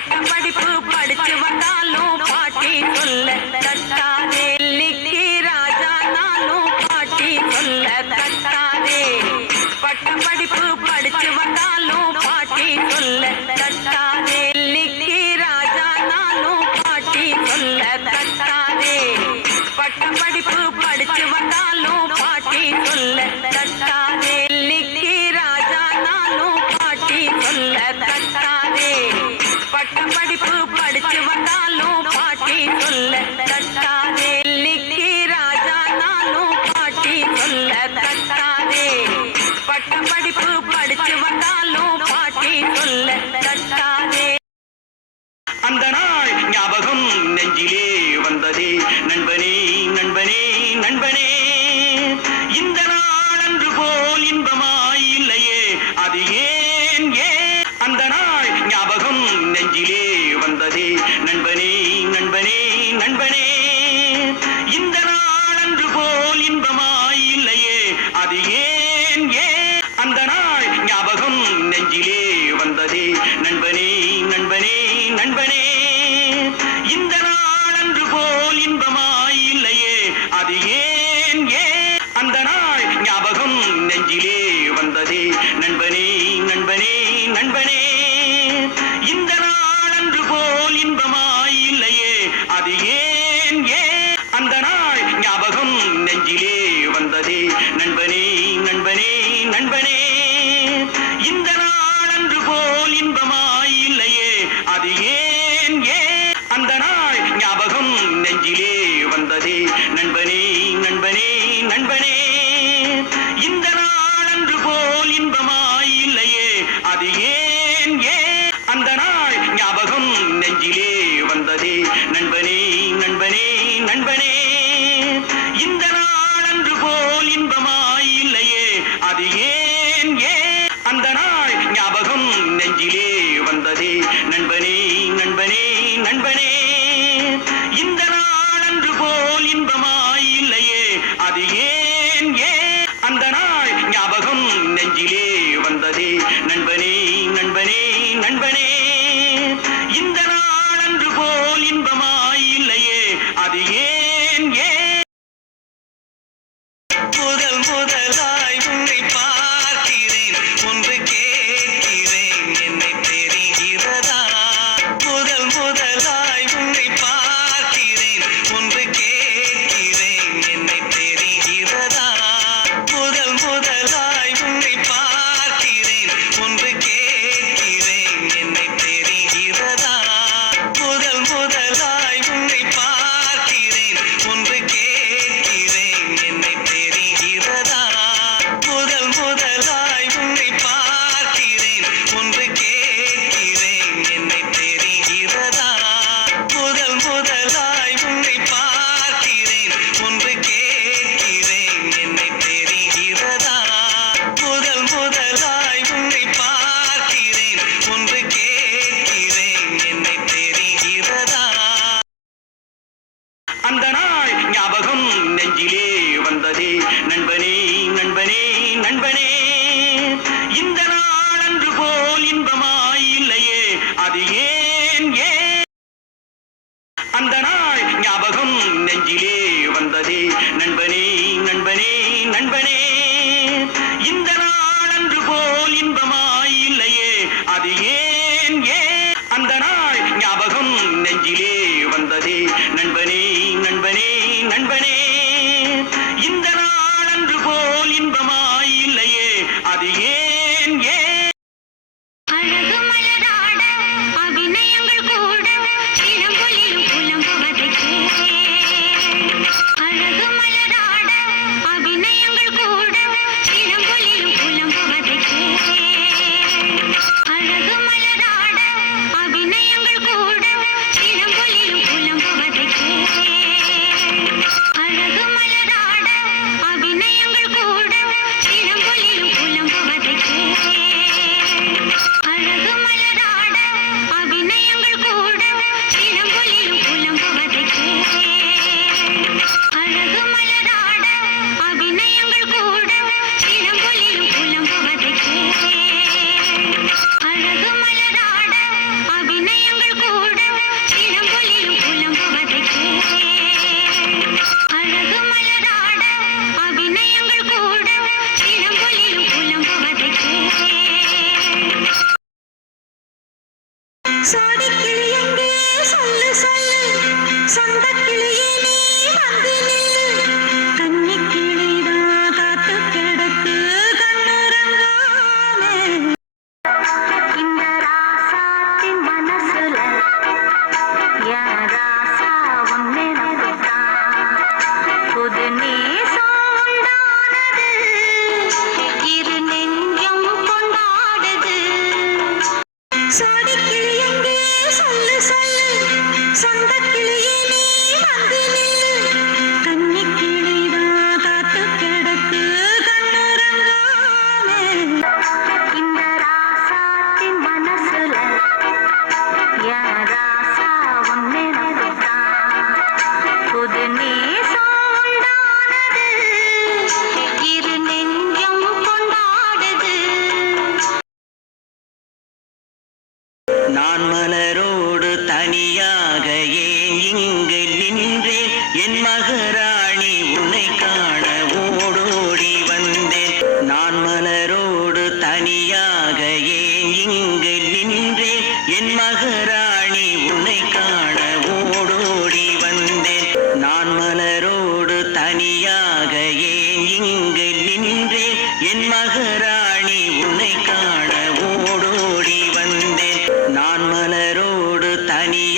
பட்டப்படிப்பு படிச்சு வந்தாலும் பாட்டி சொல்ல தட்டாதே. நெல்லிக்கு ராஜா நானும் பாட்டி சொல்ல தட்டாதே. பட்டப்படிப்பு படிச்சு வந்தாலும் பாட்டி சொல்ல தட்டாதே. நெல்லிக்கு ராஜா நானும் பாட்டி சொல்ல தட்டாதே. பட்டப்படிப்பு படிச்சு வந்தாலும் பாட்டி சொல்ல தட்டாதே. நெல்லிக்கு ராஜா நானும் பாட்டி சொல்ல தட்டாதே. பட்டப்படிப்பு படிச்சு வந்தாலும் பாட்டி சொல்ல தட்டாதே. நெல்லிக்கு ராஜா நானும் பாட்டி சொல்ல தட்டாதே. பட்டப்படிப்பு படிச்சு வந்தாலும் பாட்டி சொல்ல தட்டாதே. அந்த நாள் ஞாபகம் நெஞ்சிலே வந்ததே நண்பனே நண்பனே நண்பனே. இந்த நாள் அன்று போல் இன்பமாய் இல்லையே அது ஏன் ஏன். அந்த நாள் ஞாபகம் நெஞ்சிலே வந்ததே நண்பனே நண்பனே நண்பனே. இந்த நாள் அன்று போல் இன்பமாய் இல்லையே அது ஏன் ஏன். அந்த நாள் ஞாபகம் நெஞ்சிலே வந்ததே நண்பனே நண்பனே நண்பனே. இந்த நாள் அன்று போல் இன்பமாய் இல்லையே அது ஏன் ஏன். அந்த நாள் ஞாபகம் நெஞ்சிலே வந்ததே நண்பனே நண்பனே நண்பனே. இந்த நாள் அன்று போல் இன்பமாய் இல்லையே அது ஏன் ஏன். அந்த நாள் ஞாபகம் நெஞ்சிலே வந்ததே நண்பனே நண்பனே நண்பனே. இந்த நாள் அன்று போல் இன்பமாய் இல்லையே அது ஏன் ஏன். அந்த நாள் ஞாபகம் நெஞ்சிலே வந்ததே நண்பனே நண்பனே நண்பனே. இந்த நாள் அன்று போல் இன்பமாய் இல்லையே அது ஏன் ஏன். அந்த நாள் ஞாபகம் நெஞ்சிலே வந்ததே நண்பனே நண்பனே நண்பனே. இந்த நாள் அன்று போல் இன்பமாய் இல்லையே அது ஏன் ஏன். அந்த நாள் ஞாபகம் நெஞ்சிலே வந்ததே நண்பனே நண்பனே நண்பனே. இந்த நாள் அன்று போல் இன்பமாய் இல்லையே அது ஏன் ஏன். அந்த நாள் ஞாபகம் நெஞ்சிலே வந்ததே நண்பனே நண்பனே நண்பனே. இந்த நாள் அன்று போல் இன்பமாய் இல்லையே அது ஏன் ஏன். முதல் முதலாய் உன்னை பார்க்கிறேன் ஒன்று கேட்கிறேன் என்னை தெரிகிறதா. முதல் முதலாய் உன்னை பார்க்கிறேன் ஒன்று கேட்கிறேன் என்னை தெரிகிறதா. முதல் முதலாய் உன்னை பார்க்கிறேன் ஒன்று கேட்கிறேன் என்னை தெரிகிறதா. முதல் முதலாய் உன்னை பார்க்கிறேன் ஒன்று கேட்கிறேன் என்னை தெரிகிறதா. முதல் முதலாய் உன்னை பார்க்கிறேன் ஒன்று கேட்கிறேன் என்னை தெரிகிறதா. முதல் முதலாய் உன்னை பார்க்கிறேன் ஒன்று கேட்கிறேன் என்னை தெரிகிறதா. முதல் முதலாய் உன்னை பார்க்கிறேன் ஒன்று கேட்கிறேன் என்னை தெரிகிறதா. அந்த நாள் ஞாபகம் நெஞ்சிலே வந்ததே நண்பனே நண்பனே நண்பனே. இந்த நாள் அன்று போல் இன்பமாய் இல்லையே அது ஏன் ஏன். அந்த நாள் ஞாபகம் நெஞ்சிலே வந்ததே நண்பனே நண்பனே நண்பனே. இந்த நாள் அன்று போல் இன்பமாய் இல்லையே அது ஏன் ஏன். அந்த நாள் ஞாபகம் நெஞ்சிலே வந்ததே நண்பனே நண்பனே நண்பனே. இந்த நாள் அன்று போல் இன்பமாய் இல்லையே அது ஏன் ஏன். அழகு மலராட அபிநயங்கள் கூட இளம்பொலிலும் புலம்புவதை கேள். அழகு மலராட அபிநயங்கள் கூட இளம்பொலிலும் புலம்புவதை கேள். அழகு மலராட அபிநயங்கள் கூட இளம்பொலிலும் புலம்புவதை கேள். சோடிக்கிளி எங்கே சொல்லு சொல்லு சொந்த கிளியே நீ வந்து நில்லு கன்னிக்கிளிதான் காத்து கிடக்கு கண்ணுறங்காமே இந்த ராசாத்தின் மனசுல என் ராசா உன்னிடம்தான் புது நேசம் உண்டானது இரு நெஞ்சம் கொண்டாடுது சோடிக்கிளி எங்கே சொல்லு சொல்லு சொந்த கிளியே நீ வந்து நில்லு கன்னிக்கிளிதான் காத்து கிடக்கு கண்ணுறங்காமே இந்த ராசாத்தின் மனசுல என் ராசா உன்னிடம்தான் புது நேசம் உண்டானது இரு நெஞ்சம் கொண்டாடுது நான் மலரோடு தனியாக ஏன் இங்கு நின்றேன் என் மகராணி உன்னை காண ஓடோடி வந்தேன் நான் மலரோடு தனியாக ஏன் இங்கு நின்றேன் என் மகராணி உன்னை காண ஓடோடி வந்தேன் நான் மலரோடு தனியாக ஏன் இங்கு நின்றேன் என் மகராணி உன்னை காண ஓடோடி வந்தேன் நான் மலரோடு தனியாக